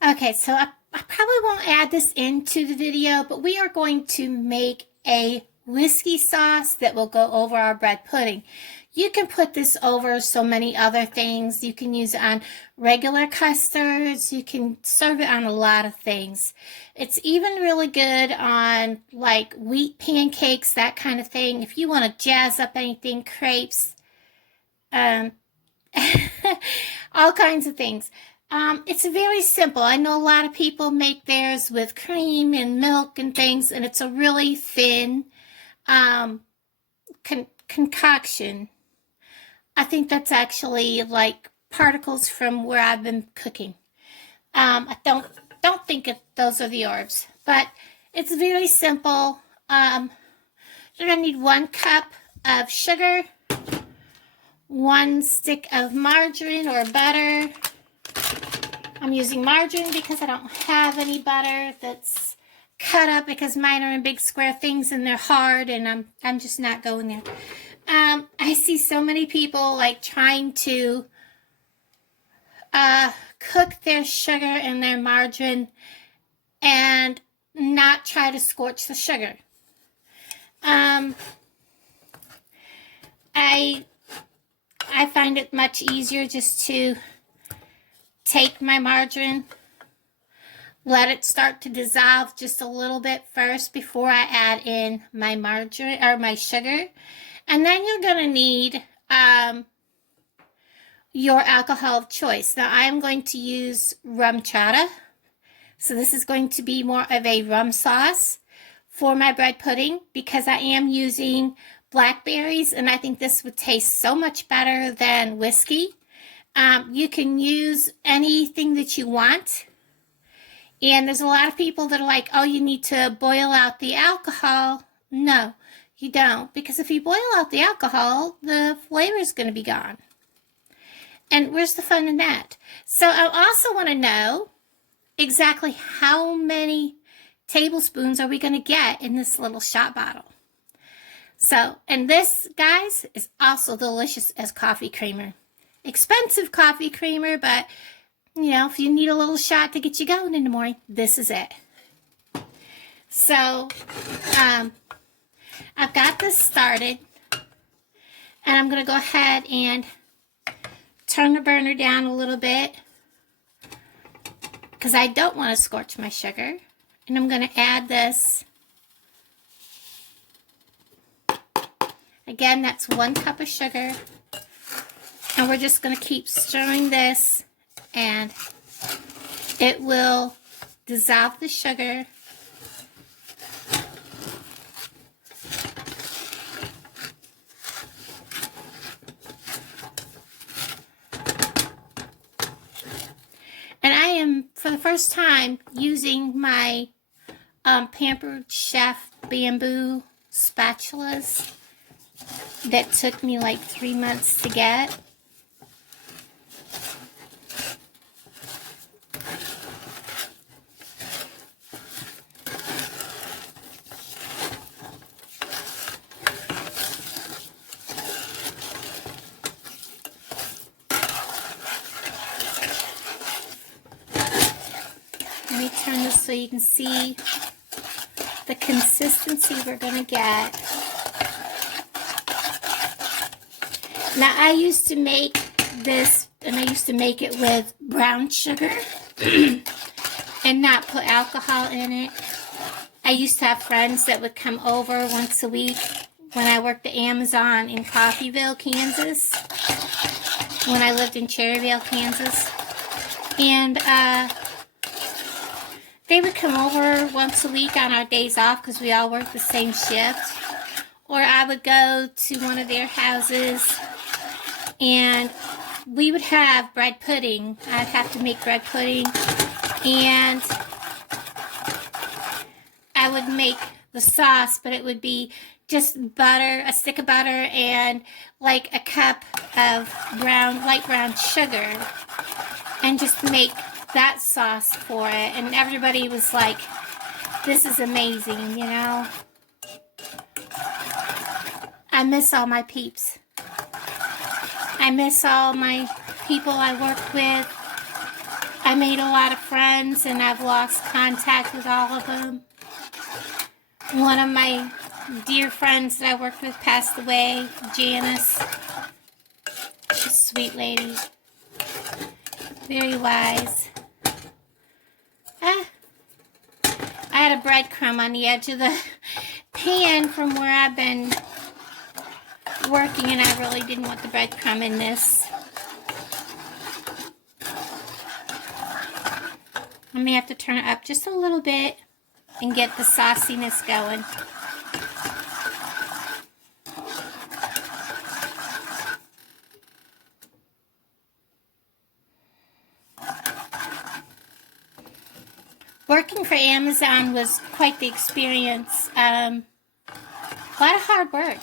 Okay, so I probably won't add this into the video, but we are going to make a whiskey sauce that will go over our bread pudding. You can put this over so many other things. You can use it on regular custards. You can serve it on a lot of things. It's even really good on like wheat pancakes, that kind of thing. If you want to jazz up anything, crepes, um, all kinds of things. It's very simple. I know a lot of people make theirs with cream and milk and things, and it's a really thin um, concoction. I think that's actually like particles from where I've been cooking. I don't think those are the herbs, but it's very simple. You're gonna need 1 cup of sugar, 1 stick of margarine or butter. I'm using margarine because I don't have any butter that's cut up because mine are in big square things and they're hard, and I'm just not going there. I see so many people like trying to cook their sugar and their margarine and not try to scorch the sugar. I find it much easier just to take my margarine, let it start to dissolve just a little bit first before I add in my margarine or my sugar. And then you're going to need your alcohol of choice. Now I'm going to use rum chata. So this is going to be more of a rum sauce for my bread pudding because I am using blackberries, and I think this would taste so much better than whiskey. You can use anything that you want. And there's a lot of people that are like, oh, you need to boil out the alcohol. No, you don't. Because if you boil out the alcohol, the flavor is going to be gone. And where's the fun in that? So I also want to know exactly how many tablespoons are we going to get in this little shot bottle. So, and this, guys, is also delicious as coffee creamer. Expensive coffee creamer, but, you know, if you need a little shot to get you going in the morning, this is it. So, I've got this started, and I'm going to go ahead and turn the burner down a little bit because I don't want to scorch my sugar. And I'm going to add this. Again, that's 1 cup of sugar. And we're just going to keep stirring this, and it will dissolve the sugar. And I am, for the first time, using my Pampered Chef bamboo spatulas that took me like 3 months to get. Let me turn this so you can see the consistency we're going to get. Now, I used to make this, and I used to make it with brown sugar and not put alcohol in it. I used to have friends that would come over once a week when I worked at Amazon in Coffeyville, Kansas, when I lived in Cherryvale, Kansas. And they would come over once a week on our days off because we all worked the same shift. Or I would go to one of their houses and we would have bread pudding. I'd have to make bread pudding, and I would make the sauce, but it would be just butter, a stick of butter, and like a cup of light brown sugar, and just make that sauce for it. And everybody was like, this is amazing, you know. I miss all my peeps. I miss all my people I worked with. I made a lot of friends and I've lost contact with all of them. One of my dear friends that I worked with passed away, Janice. She's a sweet lady. Very wise. I had a breadcrumb on the edge of the pan from where I've been working, and I really didn't want the breadcrumb in this. I may have to turn it up just a little bit and get the sauciness going. Working for Amazon was quite the experience. A lot of hard work.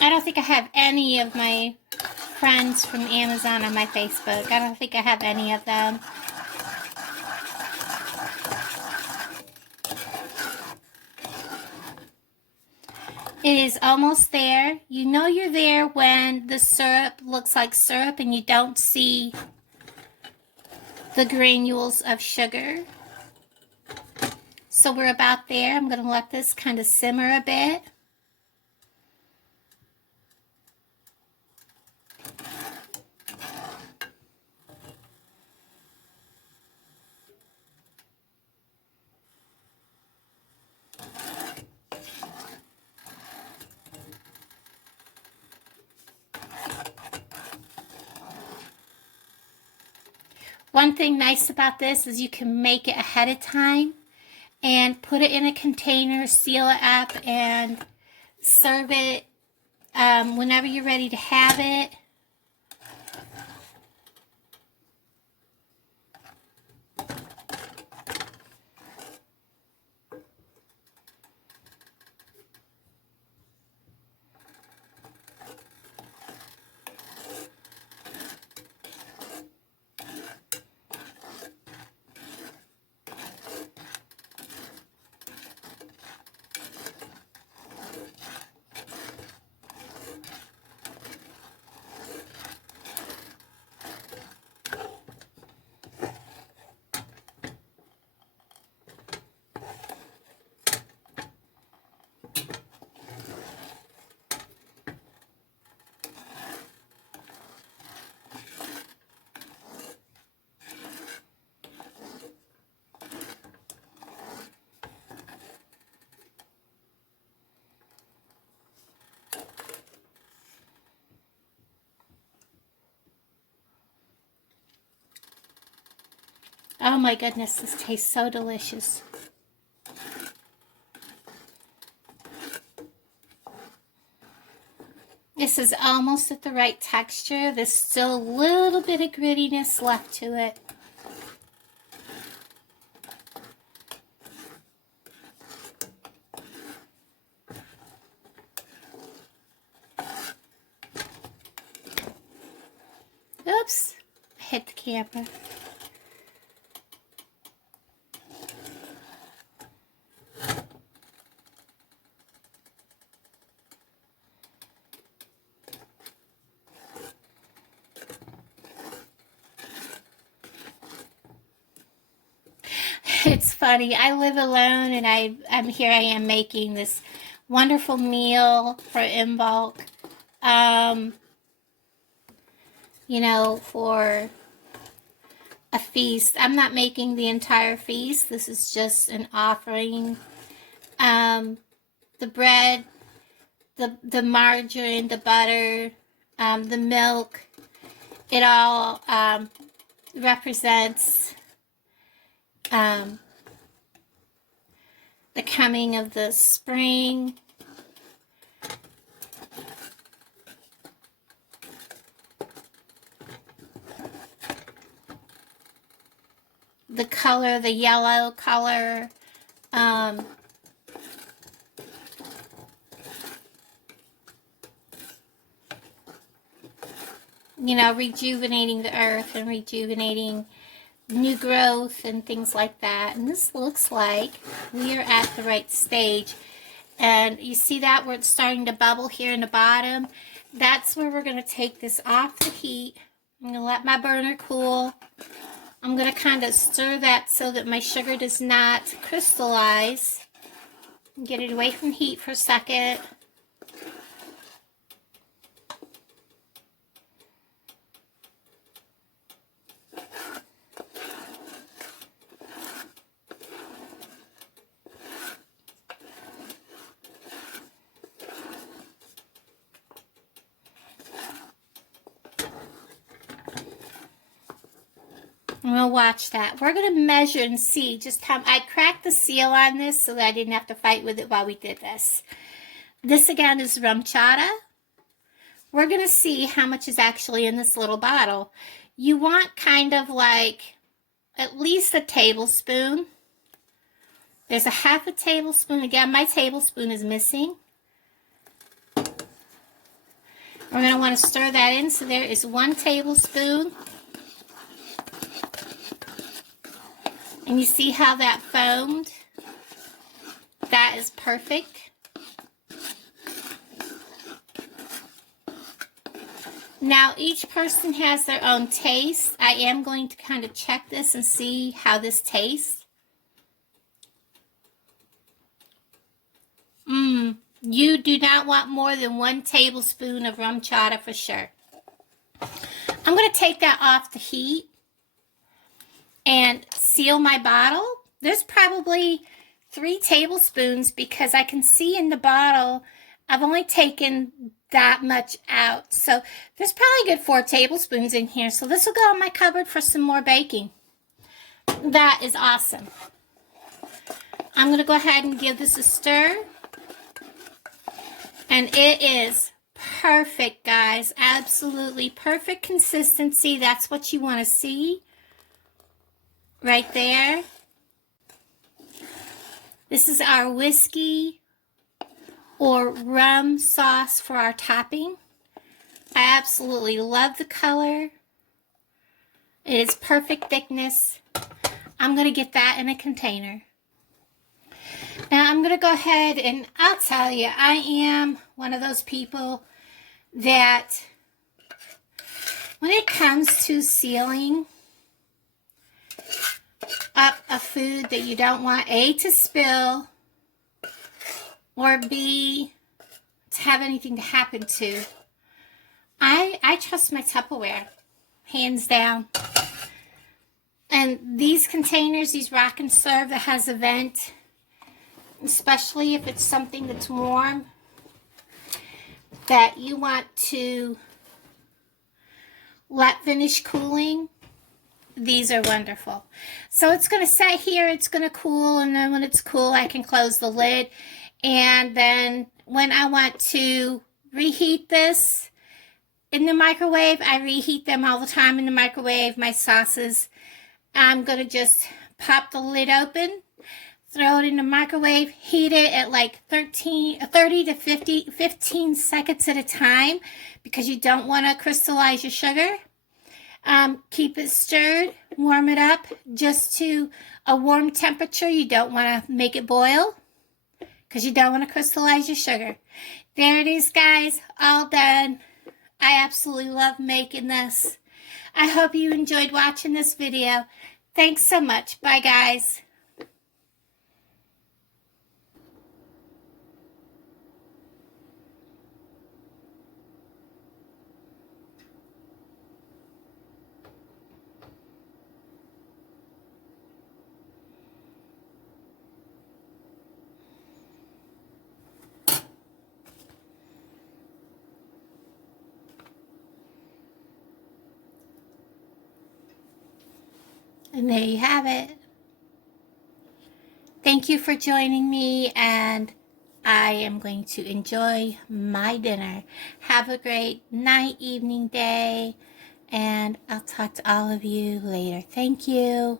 I don't think I have any of my friends from Amazon on my Facebook. I don't think I have any of them. It is almost there. You know you're there when the syrup looks like syrup and you don't see the granules of sugar. So we're about there. I'm going to let this kind of simmer a bit. One thing nice about this is you can make it ahead of time and put it in a container, seal it up, and serve it whenever you're ready to have it. Oh my goodness, this tastes so delicious. This is almost at the right texture. There's still a little bit of grittiness left to it. Oops, I hit the camera. It's funny. I live alone, and I'm here. I am making this wonderful meal for in bulk. You know, for a feast. I'm not making the entire feast. This is just an offering. The bread, the margarine, the butter, the milk. It all represents the coming of the spring. The color, the yellow color, you know, rejuvenating the earth and rejuvenating new growth and things like that. And this looks like we are at the right stage. And you see that where it's starting to bubble here in the bottom? That's where we're going to take this off the heat. I'm going to let my burner cool. I'm going to kind of stir that so that my sugar does not crystallize. Get it away from heat for a second. I'm going to watch that. We're going to measure and see just how... I cracked the seal on this so that I didn't have to fight with it while we did this. This again is rum chata. We're going to see how much is actually in this little bottle. You want kind of like at least a tablespoon. There's a half a tablespoon. Again, my tablespoon is missing. We're going to want to stir that in. So there is 1 tablespoon. And you see how that foamed? That is perfect. Now, each person has their own taste. I am going to kind of check this and see how this tastes. You do not want more than 1 tablespoon of rum chata for sure. I'm going to take that off the heat and seal my bottle. There's probably 3 tablespoons because I can see in the bottle I've only taken that much out. So there's probably a good 4 tablespoons in here. So this will go in my cupboard for some more baking. That is awesome. I'm going to go ahead and give this a stir. And it is perfect, guys. Absolutely perfect consistency. That's what you want to see. Right there. This is our whiskey or rum sauce for our topping. I absolutely love the color. It is perfect thickness. I'm going to get that in a container. Now I'm going to go ahead and I'll tell you, I am one of those people that when it comes to sealing up a food that you don't want A, to spill, or B, to have anything to happen to, I trust my Tupperware, hands down. And these containers, these Rock and Serve that has a vent, especially if it's something that's warm, that you want to let finish cooling, these are wonderful. So it's going to sit here, it's going to cool, and then when it's cool, I can close the lid. And then when I want to reheat this in the microwave, I reheat them all the time in the microwave, my sauces. I'm going to just pop the lid open, throw it in the microwave, heat it at like 30 to 15 seconds at a time because you don't want to crystallize your sugar. Keep it stirred, warm it up just to a warm temperature. You don't want to make it boil because you don't want to crystallize your sugar. There it is, guys, all done. I absolutely love making this. I hope you enjoyed watching this video. Thanks so much. Bye, guys. And there you have it. Thank you for joining me, and I am going to enjoy my dinner. Have a great night, evening, day, and I'll talk to all of you later. Thank you.